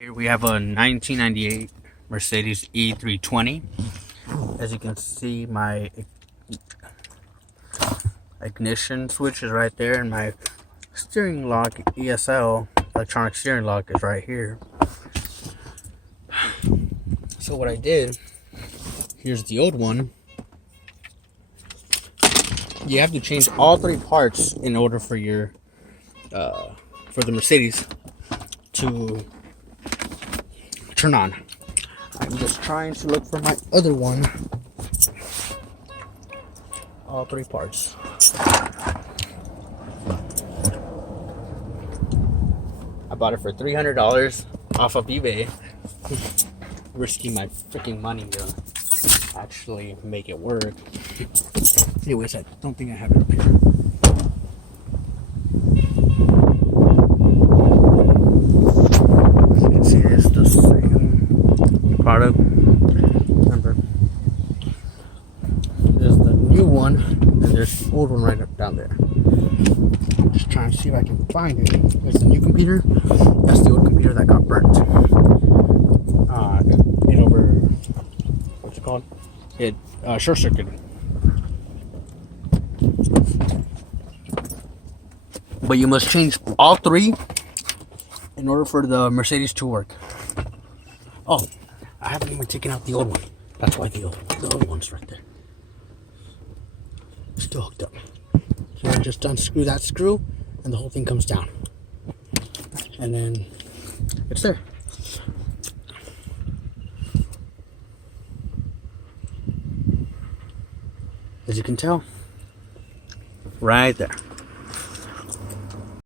Here we have a 1998 Mercedes E320. As you can see, my ignition switch is right there, and my steering lock, ESL, electronic steering lock, is right here. So what I did, here's the old one. You have to change all three parts in order for your for the Mercedes to turn on. I'm just trying to look for my other one. All three parts. I bought it for $300 off of eBay. Risking my freaking money to actually make it work. Anyways, I don't think I have it up here. As you can see, it's the same product. Remember, there's the new one, and there's the old one right up down there. I'm just trying to see if I can find it. There's the new computer. That's the old computer that got burnt. It over, what's it called? It short circuited. But you must change all three in order for the Mercedes to work. Oh, I haven't even taken out the old one. That's why the old one's right there. It's still hooked up. So I just unscrew that screw and the whole thing comes down. And then it's there. As you can tell, right there.